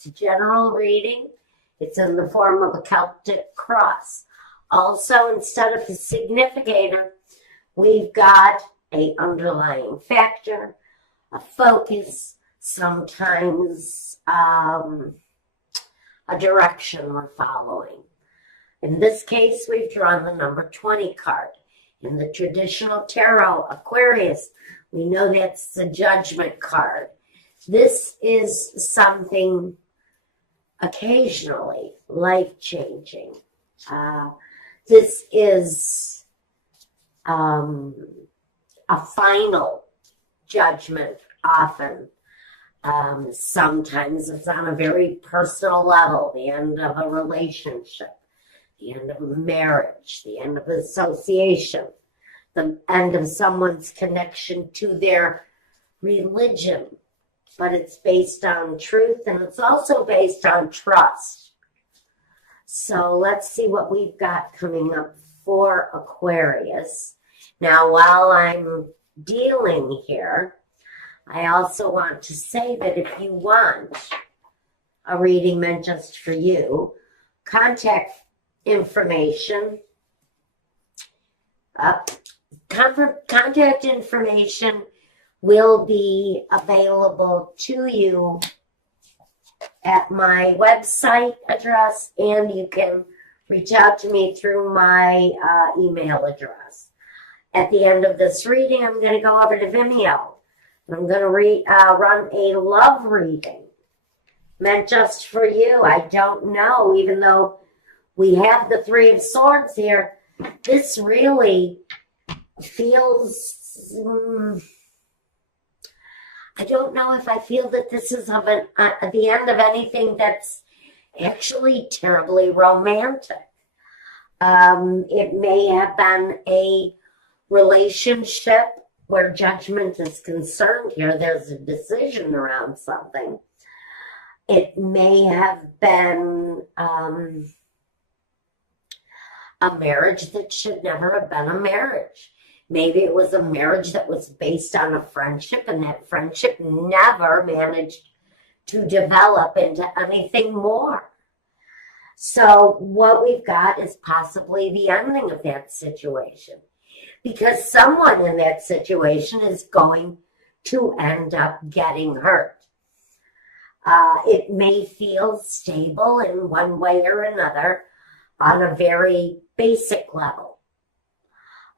It's a general reading. It's in the form of a Celtic cross. Also, instead of a significator, we've got an underlying factor, a focus, sometimes a direction we're following. In this case, we've drawn the number 20 card. In the traditional tarot, Aquarius, we know that's the judgment card. This is something occasionally life-changing. This is a final judgment often. Sometimes it's on a very personal level, the end of a relationship, the end of a marriage, the end of an association, the end of someone's connection to their religion. But it's based on truth, and it's also based on trust. So let's see what we've got coming up for Aquarius. Now, while I'm dealing here, I also want to say that if you want a reading meant just for you, contact information will be available to you at my website address, and you can reach out to me through my email address. At the end of this reading, I'm going to go over to Vimeo. I'm going to run a love reading meant just for you. I don't know, even though we have the Three of Swords here, this really feels... I don't know if I feel that this is the end of anything that's actually terribly romantic. It may have been a relationship where judgment is concerned here. There's a decision around something. It may have been a marriage that should never have been a marriage. Maybe it was a marriage that was based on a friendship, and that friendship never managed to develop into anything more. So what we've got is possibly the ending of that situation, because someone in that situation is going to end up getting hurt. It may feel stable in one way or another on a very basic level.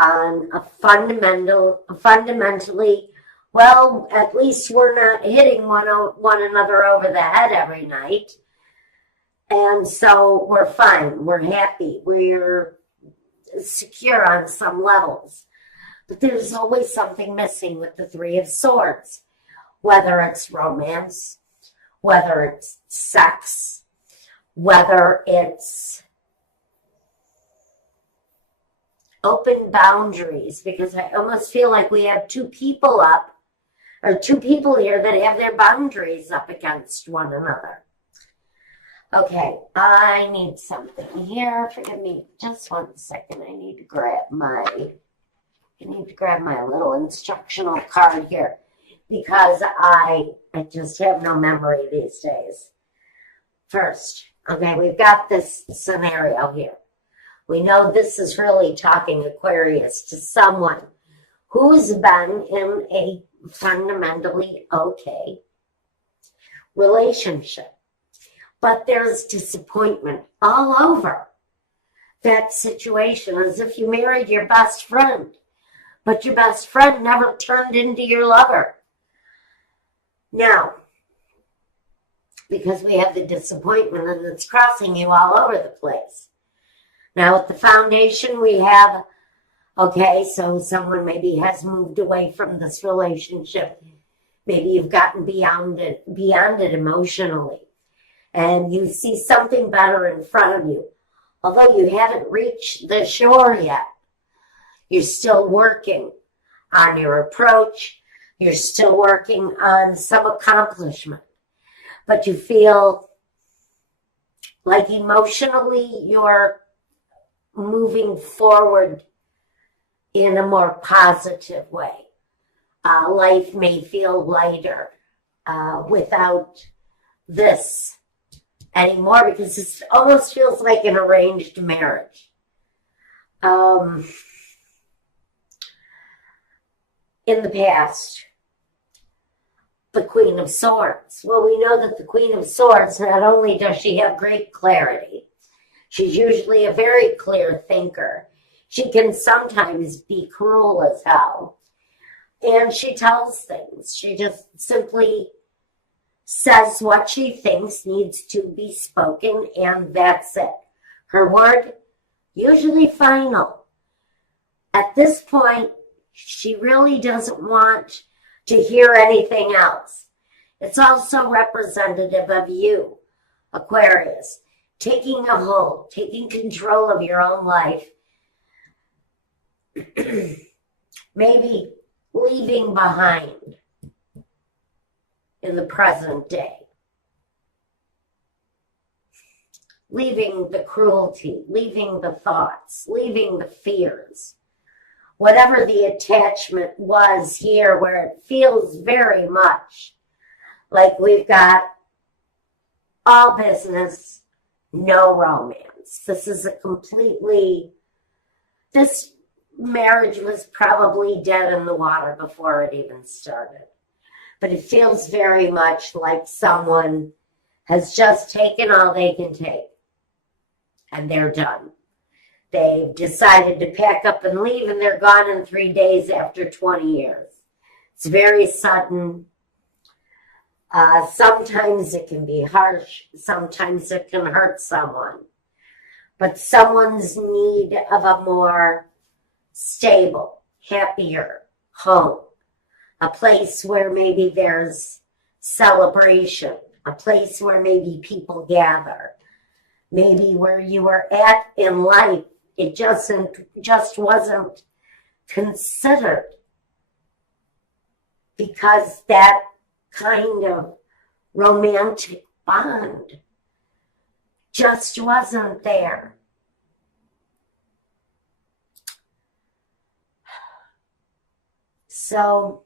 On a fundamentally, well, at least we're not hitting one another over the head every night. And so we're fine. We're happy. We're secure on some levels. But there's always something missing with the Three of Swords, whether it's romance, whether it's sex, whether it's open boundaries, because I almost feel like we have two people here that have their boundaries up against one another. Okay, I need something here. Forgive me just 1 second. I need to grab my little instructional card here, because I just have no memory these days. First, okay, we've got this scenario here. We know this is really talking, Aquarius, to someone who's been in a fundamentally okay relationship. But there's disappointment all over that situation, as if you married your best friend, but your best friend never turned into your lover. Now, because we have the disappointment and it's crossing you all over the place. Now, at the foundation, we have, okay, so someone maybe has moved away from this relationship. Maybe you've gotten beyond it emotionally. And you see something better in front of you. Although you haven't reached the shore yet, you're still working on your approach. You're still working on some accomplishment. But you feel like emotionally you're moving forward in a more positive way. Life may feel lighter without this anymore because it almost feels like an arranged marriage. In the past, the Queen of Swords. Well, we know that the Queen of Swords, not only does she have great clarity, she's usually a very clear thinker. She can sometimes be cruel as hell. And she tells things. She just simply says what she thinks needs to be spoken, and that's it. Her word, usually final. At this point, she really doesn't want to hear anything else. It's also representative of you, Aquarius, taking a hold, taking control of your own life. Maybe leaving behind in the present day. Leaving the cruelty, leaving the thoughts, leaving the fears. Whatever the attachment was here, where it feels very much like we've got all business, no romance. This is this marriage was probably dead in the water before it even started. But it feels very much like someone has just taken all they can take, and they're done. They've decided to pack up and leave, and they're gone in 3 days after 20 years. It's very sudden. Sometimes it can be harsh. Sometimes it can hurt someone. But someone's need of a more stable, happier home. A place where maybe there's celebration. A place where maybe people gather. Maybe where you were at in life, it just wasn't considered. Because that kind of romantic bond just wasn't there. So,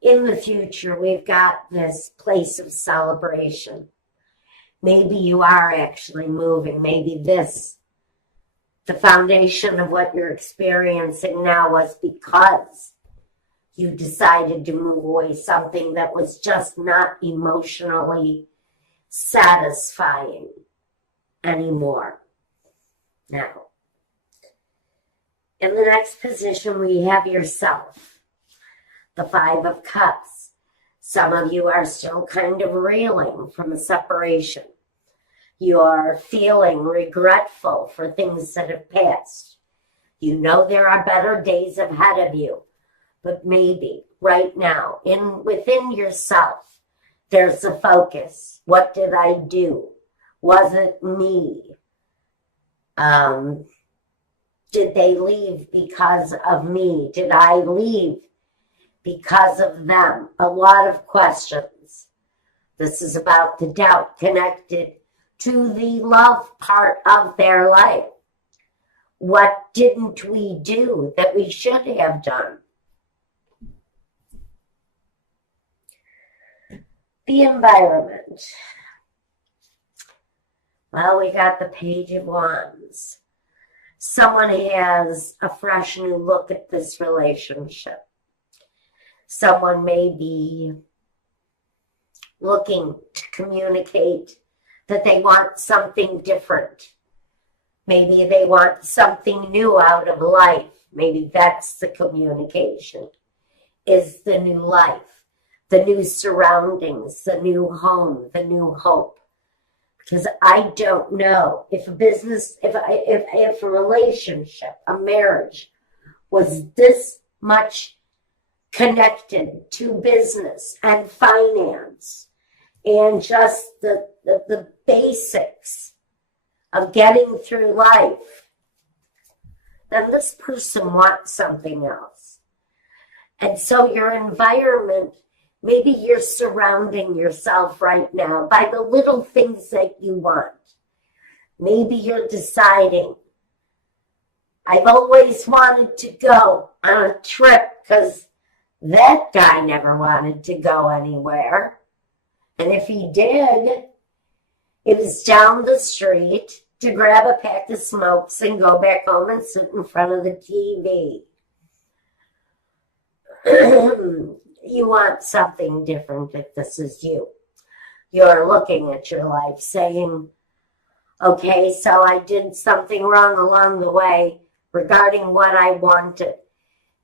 in the future, we've got this place of celebration. Maybe you are actually moving. Maybe the foundation of what you're experiencing now was because you decided to move away, something that was just not emotionally satisfying anymore. Now, in the next position, we have yourself, the Five of Cups. Some of you are still kind of reeling from a separation. You're feeling regretful for things that have passed. You know there are better days ahead of you, but maybe right now, within yourself, there's a focus. What did I do? Was it me? Did they leave because of me? Did I leave because of them? A lot of questions. This is about the doubt connected to the love part of their life. What didn't we do that we should have done? The environment. Well, we got the Page of Wands. Someone has a fresh new look at this relationship. Someone may be looking to communicate that they want something different. Maybe they want something new out of life. Maybe that's the communication, is the new life, the new surroundings, the new home, the new hope. Because I don't know if a business, if a relationship, a marriage was this much connected to business and finance and just the basics of getting through life, then this person wants something else. And so your environment, maybe you're surrounding yourself right now by the little things that you want. Maybe you're deciding, I've always wanted to go on a trip because that guy never wanted to go anywhere. And if he did, It was down the street to grab a pack of smokes and go back home and sit in front of the TV. You want something different if this is you. You're looking at your life saying, okay, so I did something wrong along the way regarding what I wanted.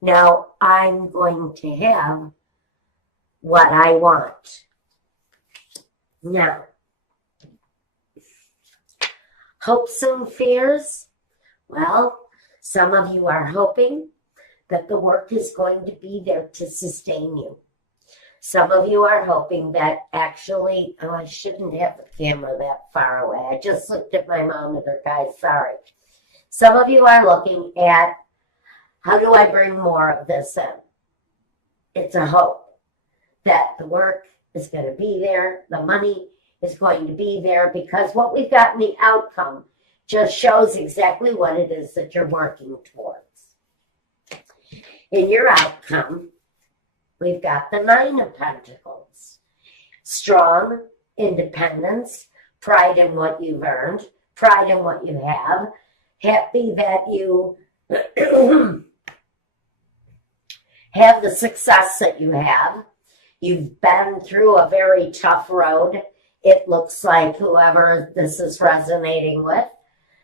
Now I'm going to have what I want. Now, hopes and fears. Well, some of you are hoping that the work is going to be there to sustain you. Some of you are hoping that actually, oh, I shouldn't have the camera that far away. I just looked at my monitor, guys, sorry. Some of you are looking at, how do I bring more of this in? It's a hope that the work is going to be there, the money is going to be there, because what we've got in the outcome just shows exactly what it is that you're working towards. In your outcome, we've got the Nine of Pentacles. Strong, independence, pride in what you've earned, pride in what you have, happy that you have the success that you have. You've been through a very tough road. It looks like whoever this is resonating with.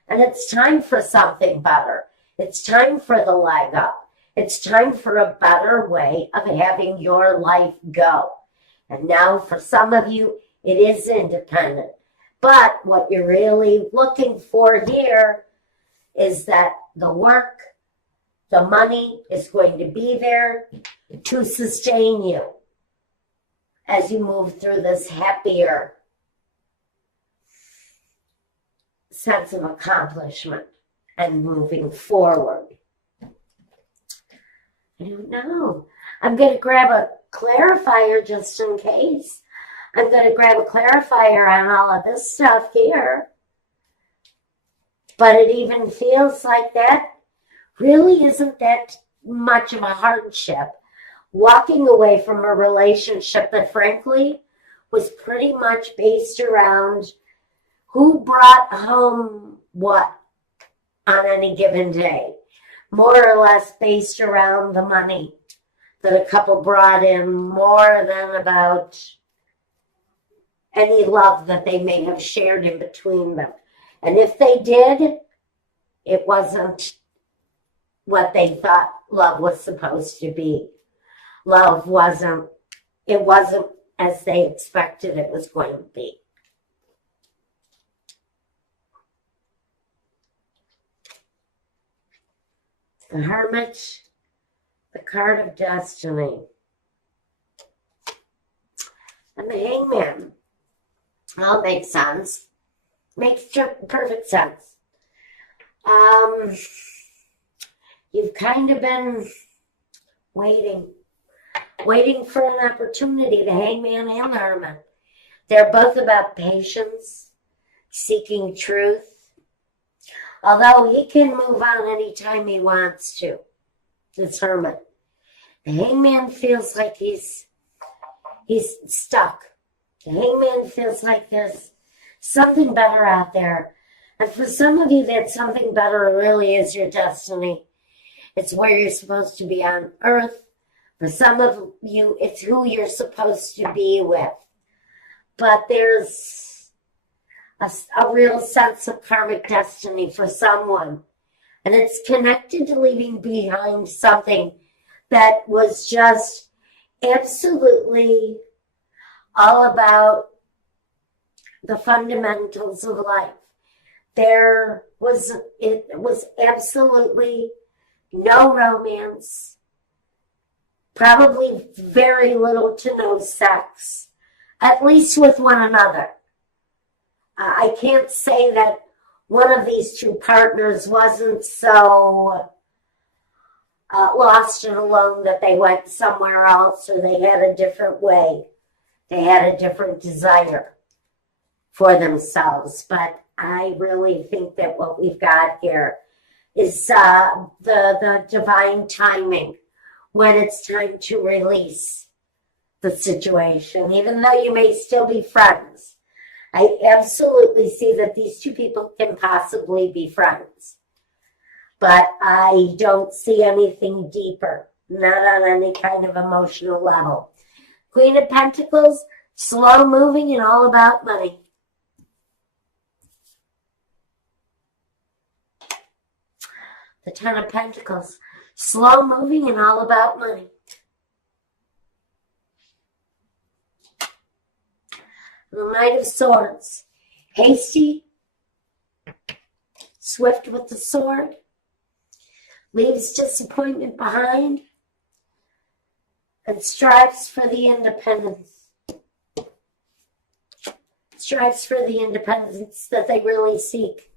And it's time for something better. It's time for the leg up. It's time for a better way of having your life go. And now for some of you, it is independent. But what you're really looking for here is that the work, the money is going to be there to sustain you as you move through this happier sense of accomplishment and moving forward. I don't know. I'm going to grab a clarifier just in case. I'm going to grab a clarifier on all of this stuff here. But it even feels like that really isn't that much of a hardship. Walking away from a relationship that frankly was pretty much based around who brought home what on any given day. More or less based around the money that a couple brought in, more than about any love that they may have shared in between them. And if they did, it wasn't what they thought love was supposed to be. Love wasn't as they expected it was going to be. The Hermit, the card of destiny, and the Hangman. Well, it makes sense. Makes perfect sense. You've kind of been waiting for an opportunity, the Hangman and the Hermit. They're both about patience, seeking truth. Although he can move on anytime he wants to, this Hermit. The Hangman feels like he's stuck. The Hangman feels like there's something better out there. And for some of you, that something better really is your destiny. It's where you're supposed to be on earth. For some of you, it's who you're supposed to be with. But there's a real sense of karmic destiny for someone. And it's connected to leaving behind something that was just absolutely all about the fundamentals of life. It was absolutely no romance, probably very little to no sex, at least with one another. I can't say that one of these two partners wasn't so lost and alone that they went somewhere else, or they had a different way. They had a different desire for themselves. But I really think that what we've got here is the divine timing when it's time to release the situation, even though you may still be friends. I absolutely see that these two people can possibly be friends. But I don't see anything deeper, not on any kind of emotional level. Queen of Pentacles, slow moving and all about money. The Ten of Pentacles, slow moving and all about money. The Knight of Swords, hasty, swift with the sword, leaves disappointment behind, and strives for the independence. Strives for the independence that they really seek.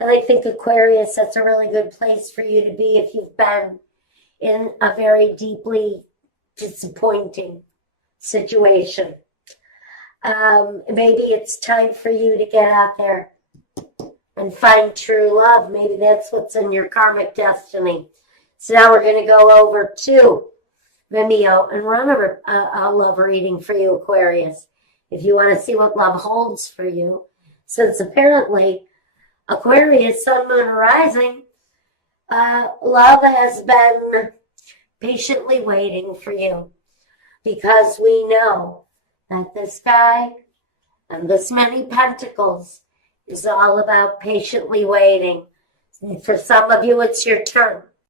And I think, Aquarius, that's a really good place for you to be if you've been in a very deeply disappointing situation. Maybe it's time for you to get out there and find true love. Maybe that's what's in your karmic destiny. So now we're going to go over to Vimeo and run a love reading for you, Aquarius, if you want to see what love holds for you. Since apparently, Aquarius, Sun, Moon, Rising, love has been patiently waiting for you, because we know that this guy and this many pentacles is all about patiently waiting. And for some of you, it's your turn.